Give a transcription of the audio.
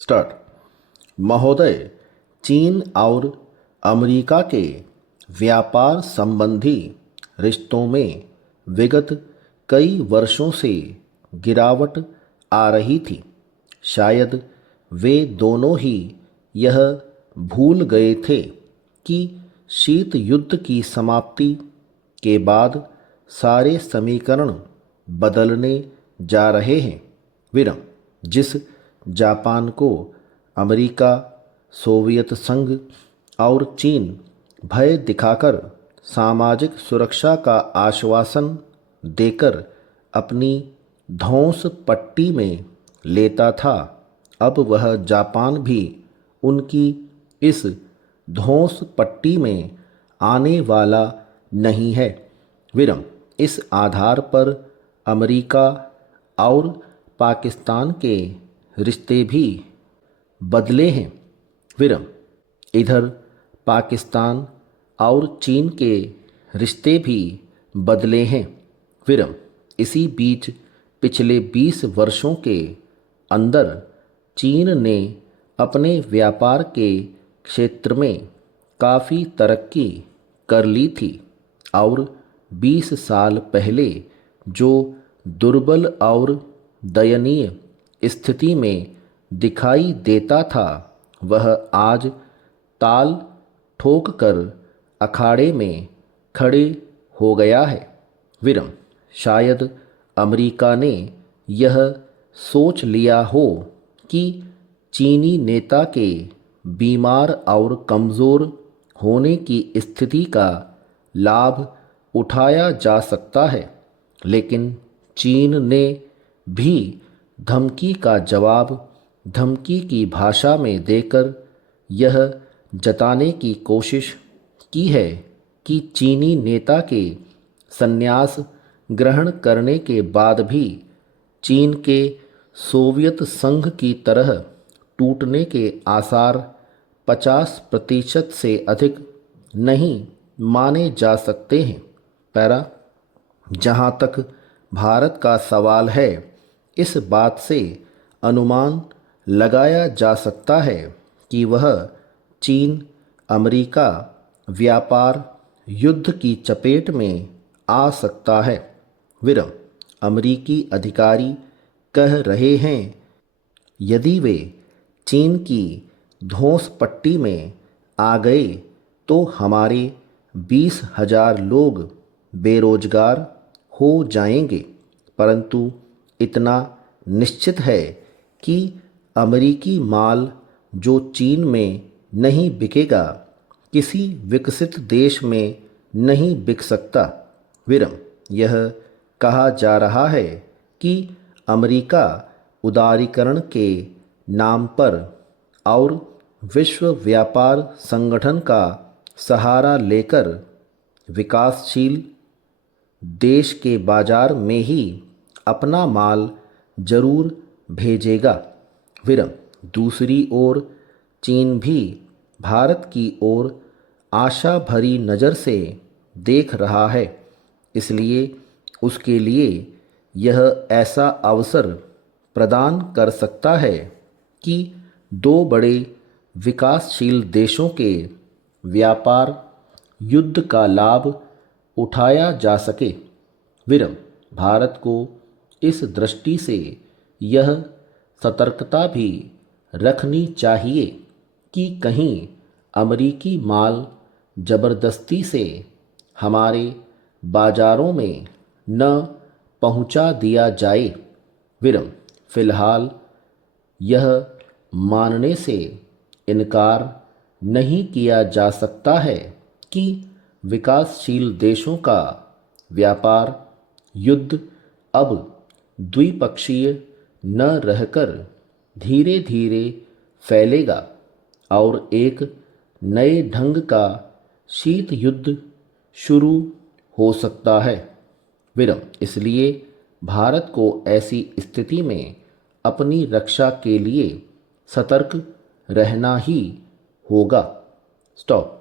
Start. महोदय, चीन और अमेरिका के व्यापार संबंधी रिश्तों में विगत कई वर्षों से गिरावट आ रही थी। शायद वे दोनों ही यह भूल गए थे कि शीत युद्ध की समाप्ति के बाद सारे समीकरण बदलने जा रहे हैं। विरम जिस जापान को अमेरिका, सोवियत संघ और चीन भय दिखाकर सामाजिक सुरक्षा का आश्वासन देकर अपनी धौंस पट्टी में लेता था, अब वह जापान भी उनकी इस धौंस पट्टी में आने वाला नहीं है। विरम इस आधार पर अमेरिका और पाकिस्तान के रिश्ते भी बदले हैं। विरम इधर पाकिस्तान और चीन के रिश्ते भी बदले हैं। विरम इसी बीच पिछले 20 वर्षों के अंदर चीन ने अपने व्यापार के क्षेत्र में काफ़ी तरक्की कर ली थी और 20 साल पहले जो दुर्बल और दयनीय स्थिति में दिखाई देता था वह आज ताल ठोक कर अखाड़े में खड़े हो गया है। विरम शायद अमेरिका ने यह सोच लिया हो कि चीनी नेता के बीमार और कमज़ोर होने की स्थिति का लाभ उठाया जा सकता है, लेकिन चीन ने भी धमकी का जवाब धमकी की भाषा में देकर यह जताने की कोशिश की है कि चीनी नेता के संन्यास ग्रहण करने के बाद भी चीन के सोवियत संघ की तरह टूटने के आसार 50% से अधिक नहीं माने जा सकते हैं। पैरा जहाँ तक भारत का सवाल है, इस बात से अनुमान लगाया जा सकता है कि वह चीन अमेरिका व्यापार युद्ध की चपेट में आ सकता है। विरम अमेरिकी अधिकारी कह रहे हैं यदि वे चीन की धौंस पट्टी में आ गए तो हमारे 20,000 लोग बेरोजगार हो जाएंगे, परंतु इतना निश्चित है कि अमेरिकी माल जो चीन में नहीं बिकेगा किसी विकसित देश में नहीं बिक सकता। विरम यह कहा जा रहा है कि अमेरिका उदारीकरण के नाम पर और विश्व व्यापार संगठन का सहारा लेकर विकासशील देश के बाजार में ही अपना माल जरूर भेजेगा। विरम दूसरी ओर चीन भी भारत की ओर आशा भरी नज़र से देख रहा है, इसलिए उसके लिए यह ऐसा अवसर प्रदान कर सकता है कि दो बड़े विकासशील देशों के व्यापार युद्ध का लाभ उठाया जा सके। विरम भारत को इस दृष्टि से यह सतर्कता भी रखनी चाहिए कि कहीं अमेरिकी माल जबरदस्ती से हमारे बाजारों में न पहुंचा दिया जाए। विरम फिलहाल यह मानने से इनकार नहीं किया जा सकता है कि विकासशील देशों का व्यापार युद्ध अब द्विपक्षीय न रहकर धीरे धीरे फैलेगा और एक नए ढंग का शीत युद्ध शुरू हो सकता है। विरम इसलिए भारत को ऐसी स्थिति में अपनी रक्षा के लिए सतर्क रहना ही होगा। स्टॉप।